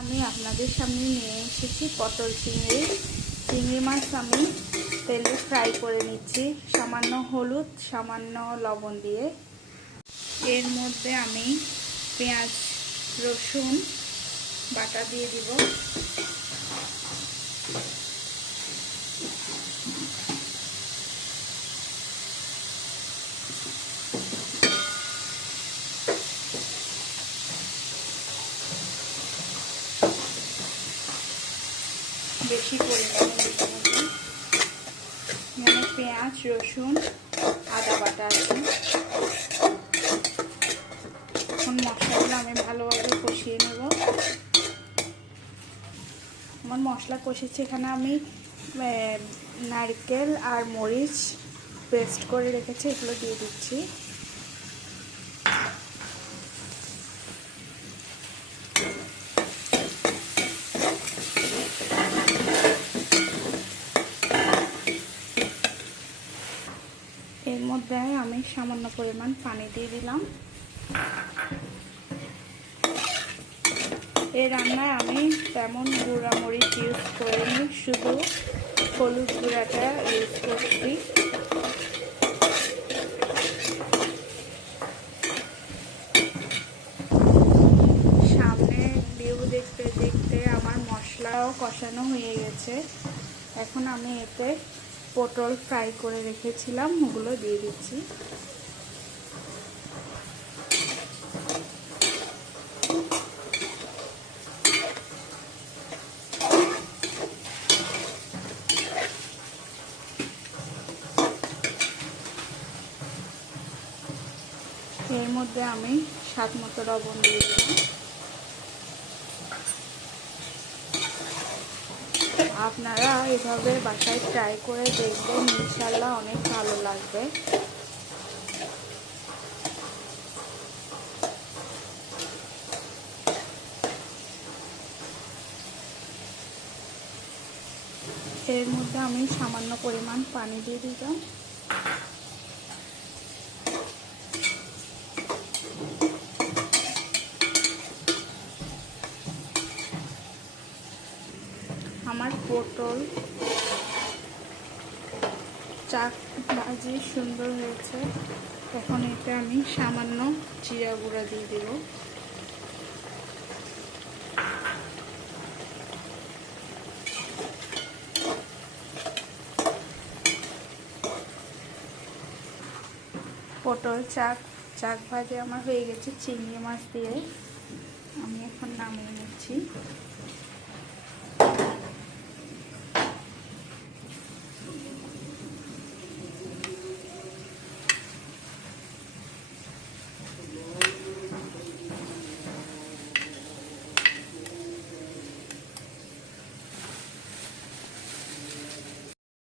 আমি আপনাদের সামনে নিয়ে এসেছি পটল চিংড়ি। চিংড়ি মাছ আমি তেলে ফ্রাই করে নিচ্ছি। সামান্য হলুদ, সামান্য লবণ দিয়ে। এর মধ্যে আমি পেঁয়াজ, রসুন, বাটা দিয়ে দিব। বেশি পরিমাণে এখানে পেঁয়াজ, রসুন, আদা বাটা আছে। এখন মশলাগুলো আমি ভালোভাবে কষিয়ে নেব। আমার মশলা কষেছি এখানে আমি নারকেল আর মরিচ পেস্ট করে রেখেছি, এগুলো দিয়ে দিচ্ছি এর মধ্যে সামান্য পরিমাণ পানি দিয়ে দিলাম। এই রান্নায় আমি তেমন গুঁড়া মরিচ ইউজ করিনি, শুধু হলুদ গুঁড়াটা ইউজ করছি। সামনে ভিউ দেখতে দেখতে আমার মশলাও কষানো হয়ে গেছে। এখন আমি এতে পটল ফ্রাই করে রেখেছিলাম, ওগুলো দিয়ে দিচ্ছি। এর মধ্যে আমি স্বাদ মতো লবণ দিয়ে দিলাম। আপনারা এভাবে বাসায় ট্রাই করে দেখবেন, ইনশাল্লাহ অনেক ভালো লাগবে। এর মধ্যে আমি সামান্য পরিমাণ পানি দিয়ে দিলাম। আমার পটল চাক ভাজি সুন্দর হয়েছে। এখন এটা আমি সামান্য জিরা গুঁড়া দিয়ে দেব। পটল চাক চাক ভাজি আমার হয়ে গেছে, চিংড়ি মাছ দিয়ে। আমি এখন নামিয়ে নিচ্ছি।